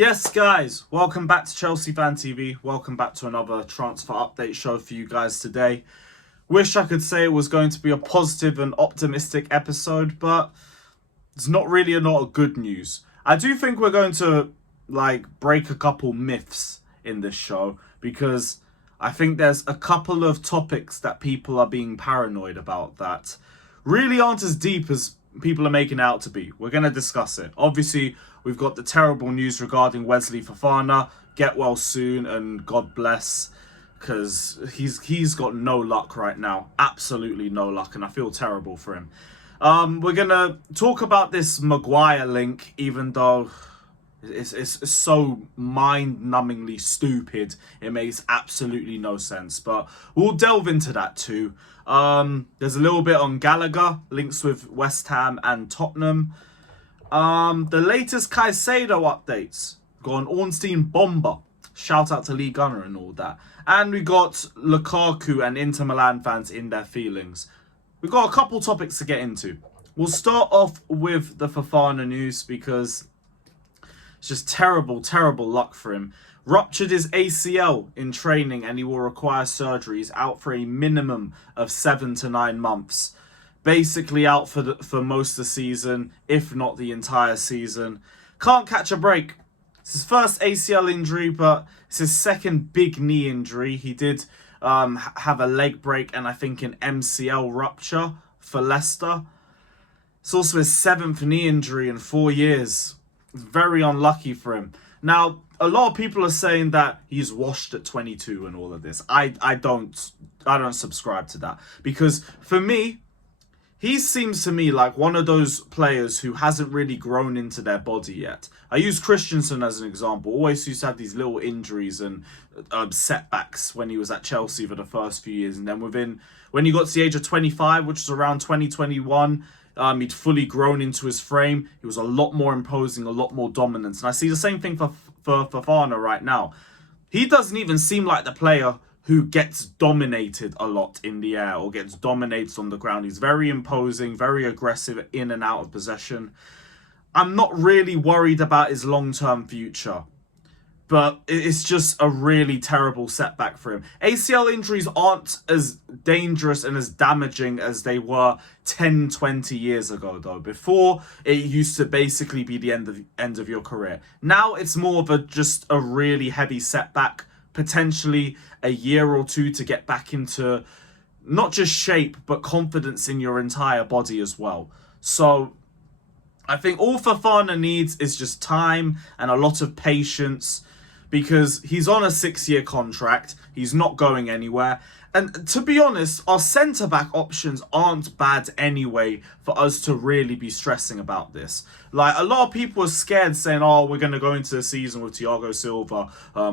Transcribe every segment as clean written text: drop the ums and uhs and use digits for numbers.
Yes, guys, welcome back to Chelsea Fan TV. Welcome back to another transfer update show for you guys today. Wish I could say it was going to be a positive and optimistic episode, but it's not really a lot of good news. I do think we're going to break a couple myths in this show because I think there's a couple of topics that people are being paranoid about that really aren't as deep as people are making it out to be. We're going to discuss it. Obviously, we've got the terrible news regarding Wesley Fofana. Get well soon and God bless, because he's got no luck right now. Absolutely no luck, and I feel terrible for him. We're going to talk about this Maguire link, even though it's so mind-numbingly stupid. It makes absolutely no sense, but we'll delve into that too. There's a little bit on Gallagher, links with West Ham and Tottenham. The latest Caicedo updates. Got an Ornstein bomber. Shout out to Lee Gunner and all that. And we got Lukaku and Inter Milan fans in their feelings. We've got a couple topics to get into. We'll start off with the Fofana news because it's just terrible, terrible luck for him. Ruptured his ACL in training and he will require surgery. He's out for a minimum of 7 to 9 months. Basically out for most of the season, if not the entire season. Can't catch a break. It's his first ACL injury, but it's his second big knee injury. He did have a leg break and I think an MCL rupture for Leicester. It's also his 7th knee injury in 4 years. Very unlucky for him. Now, a lot of people are saying that he's washed at 22 and all of this. I don't subscribe to that, because for me, he seems to me like one of those players who hasn't really grown into their body yet. I use Christensen as an example. Always used to have these little injuries and setbacks when he was at Chelsea for the first few years. And then when he got to the age of 25, which was around 2021, he'd fully grown into his frame. He was a lot more imposing, a lot more dominant. And I see the same thing for Fofana right now. He doesn't even seem like the player who gets dominated a lot in the air or gets dominated on the ground. He's very imposing, very aggressive in and out of possession. I'm not really worried about his long-term future, but it's just a really terrible setback for him. ACL injuries aren't as dangerous and as damaging as they were 10, 20 years ago, though. Before, it used to basically be the end of your career. Now, it's more of just a really heavy setback, potentially a year or two to get back into not just shape, but confidence in your entire body as well. So I think all Fofana needs is just time and a lot of patience, because he's on a 6-year contract. He's not going anywhere. And to be honest, our centre-back options aren't bad anyway for us to really be stressing about this. Like, a lot of people are scared saying, oh, we're going to go into the season with Thiago Silva,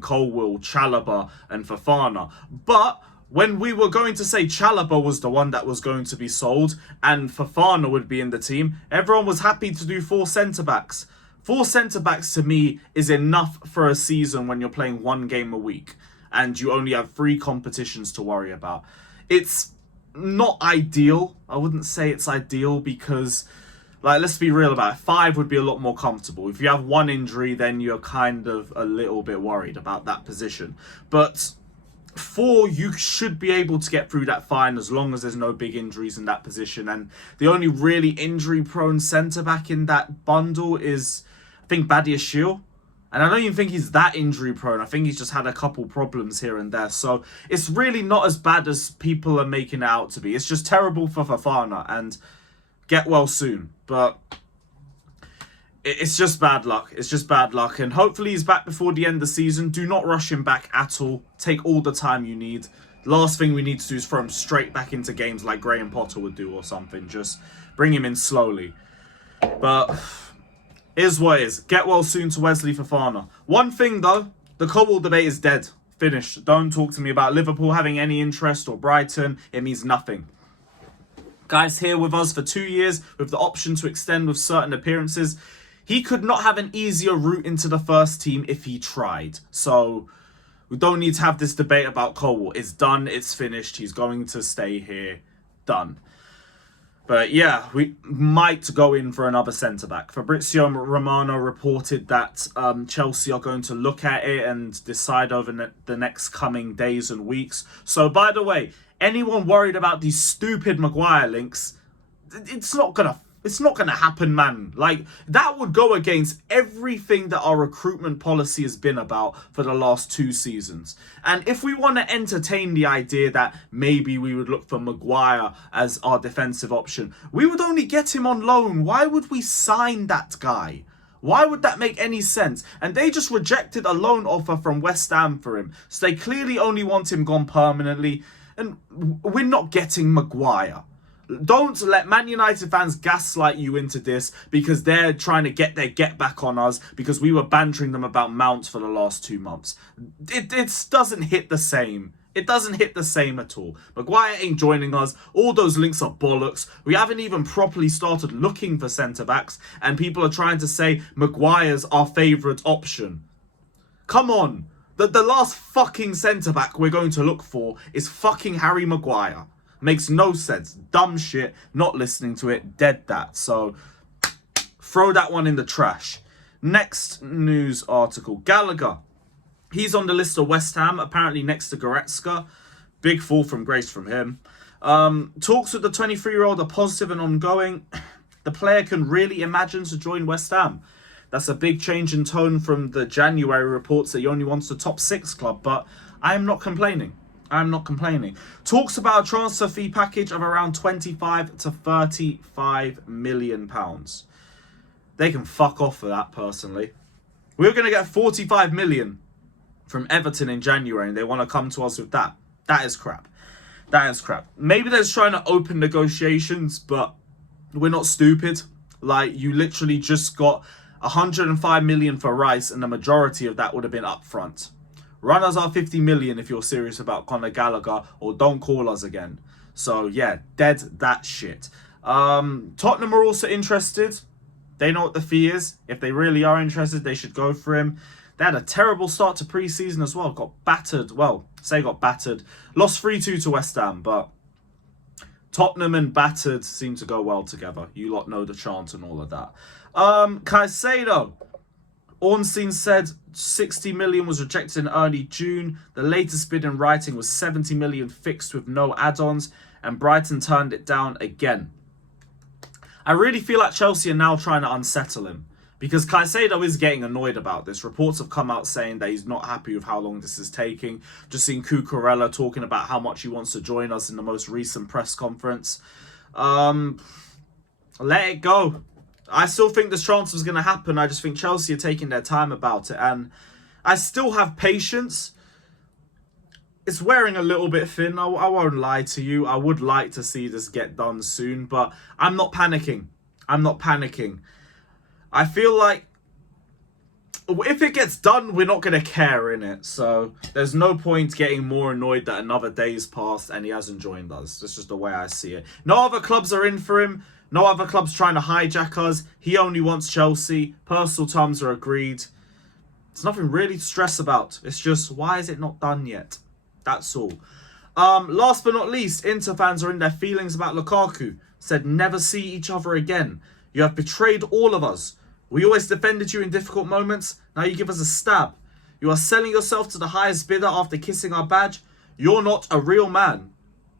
Colwill, Chalobah and Fofana. But when we were going to say Chalobah was the one that was going to be sold and Fofana would be in the team, everyone was happy to do 4 centre-backs. 4 centre-backs to me is enough for a season when you're playing 1 game a week and you only have 3 competitions to worry about. It's not ideal. I wouldn't say it's ideal because, let's be real about it. 5 would be a lot more comfortable. If you have 1 injury, then you're kind of a little bit worried about that position. But 4, you should be able to get through that fine as long as there's no big injuries in that position. And the only really injury-prone centre-back in that bundle is, I think, Badiashile. And I don't even think he's that injury-prone. I think he's just had a couple problems here and there. So it's really not as bad as people are making it out to be. It's just terrible for Fofana, and get well soon. But it's just bad luck. It's just bad luck. And hopefully he's back before the end of the season. Do not rush him back at all. Take all the time you need. Last thing we need to do is throw him straight back into games like Graham Potter would do or something. Just bring him in slowly. But is what is. Get well soon to Wesley Fofana. One thing though, the Colwill debate is dead. Finished. Don't talk to me about Liverpool having any interest or Brighton. It means nothing. Guy's here with us for 2 years with the option to extend with certain appearances. He could not have an easier route into the first team if he tried. So we don't need to have this debate about Colwill. It's done. It's finished. He's going to stay here. Done. But yeah, we might go in for another centre-back. Fabrizio Romano reported that Chelsea are going to look at it and decide over the next coming days and weeks. So, by the way, anyone worried about these stupid Maguire links, it's not gonna happen, man. Like, that would go against everything that our recruitment policy has been about for the last 2 seasons. And if we want to entertain the idea that maybe we would look for Maguire as our defensive option, we would only get him on loan. Why would we sign that guy? Why would that make any sense? And they just rejected a loan offer from West Ham for him. So they clearly only want him gone permanently. And we're not getting Maguire. Don't let Man United fans gaslight you into this because they're trying to get their get back on us because we were bantering them about Mount for the last 2 months. It doesn't hit the same. It doesn't hit the same at all. Maguire ain't joining us. All those links are bollocks. We haven't even properly started looking for centre-backs and people are trying to say Maguire's our favourite option. Come on. The last fucking centre-back we're going to look for is fucking Harry Maguire. Makes no sense. Dumb shit. Not listening to it. Dead that. So, throw that one in the trash. Next news article. Gallagher. He's on the list of West Ham. Apparently next to Goretzka. Big fall from grace from him. Talks with the 23-year-old are positive and ongoing. The player can really imagine to join West Ham. That's a big change in tone from the January reports that he only wants the top 6 club. But I am not complaining. I'm not complaining. Talks about a transfer fee package of around 25 to 35 million pounds. They can fuck off for that, personally. We're going to get 45 million from Everton in January and they want to come to us with that. That is crap. That is crap. Maybe they're trying to open negotiations, but we're not stupid. Like, you literally just got 105 million for Rice and the majority of that would have been upfront. Run us our 50 million if you're serious about Conor Gallagher, or don't call us again. So yeah, dead that shit. Tottenham are also interested. They know what the fee is. If they really are interested, they should go for him. They had a terrible start to pre-season as well. Got battered. Well, say got battered. Lost 3-2 to West Ham, but Tottenham and battered seem to go well together. You lot know the chant and all of that. Caicedo. Ornstein said 60 million was rejected in early June. The latest bid in writing was 70 million fixed with no add-ons, and Brighton turned it down again. I really feel like Chelsea are now trying to unsettle him because Caicedo is getting annoyed about this. Reports have come out saying that he's not happy with how long this is taking. Just seen Cucurella talking about how much he wants to join us in the most recent press conference. Let it go. I still think this transfer is going to happen. I just think Chelsea are taking their time about it. And I still have patience. It's wearing a little bit thin. I won't lie to you. I would like to see this get done soon. But I'm not panicking. I'm not panicking. I feel like if it gets done, we're not going to care, innit? So there's no point getting more annoyed that another day's passed and he hasn't joined us. That's just the way I see it. No other clubs are in for him. No other clubs trying to hijack us. He only wants Chelsea. Personal terms are agreed. There's nothing really to stress about. It's just, why is it not done yet? That's all. Last but not least, Inter fans are in their feelings about Lukaku. Said never see each other again. You have betrayed all of us. We always defended you in difficult moments. Now you give us a stab. You are selling yourself to the highest bidder after kissing our badge. You're not a real man.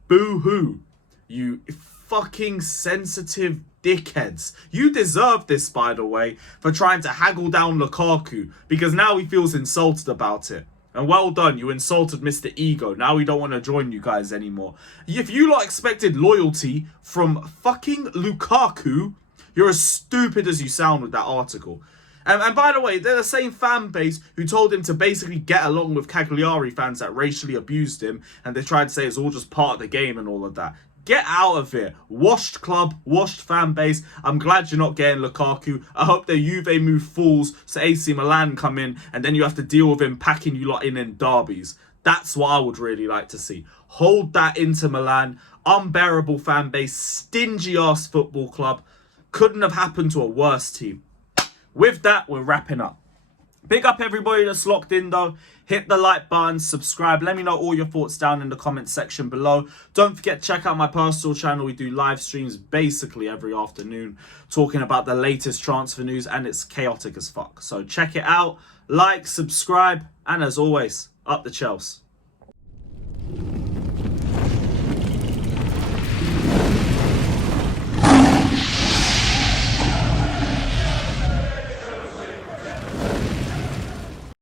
Boo-hoo. You fucking sensitive dickheads. You deserve this, by the way, for trying to haggle down Lukaku, because now he feels insulted about it. And well done, you insulted Mr. Ego. Now we don't want to join you guys anymore. If you lot expected loyalty from fucking Lukaku, you're as stupid as you sound with that article. And by the way, they're the same fan base who told him to basically get along with Cagliari fans that racially abused him, and they tried to say it's all just part of the game and all of that. Get out of here. Washed club, washed fan base. I'm glad you're not getting Lukaku. I hope the Juve move fools so AC Milan come in and then you have to deal with him packing you lot in derbies. That's what I would really like to see. Hold that Inter Milan. Unbearable fan base. Stingy ass football club. Couldn't have happened to a worse team. With that, we're wrapping up. Big up everybody that's locked in though. Hit the like button, subscribe. Let me know all your thoughts down in the comment section below. Don't forget to check out my personal channel. We do live streams basically every afternoon talking about the latest transfer news, and it's chaotic as fuck. So check it out, like, subscribe, and as always, up the Chelsea.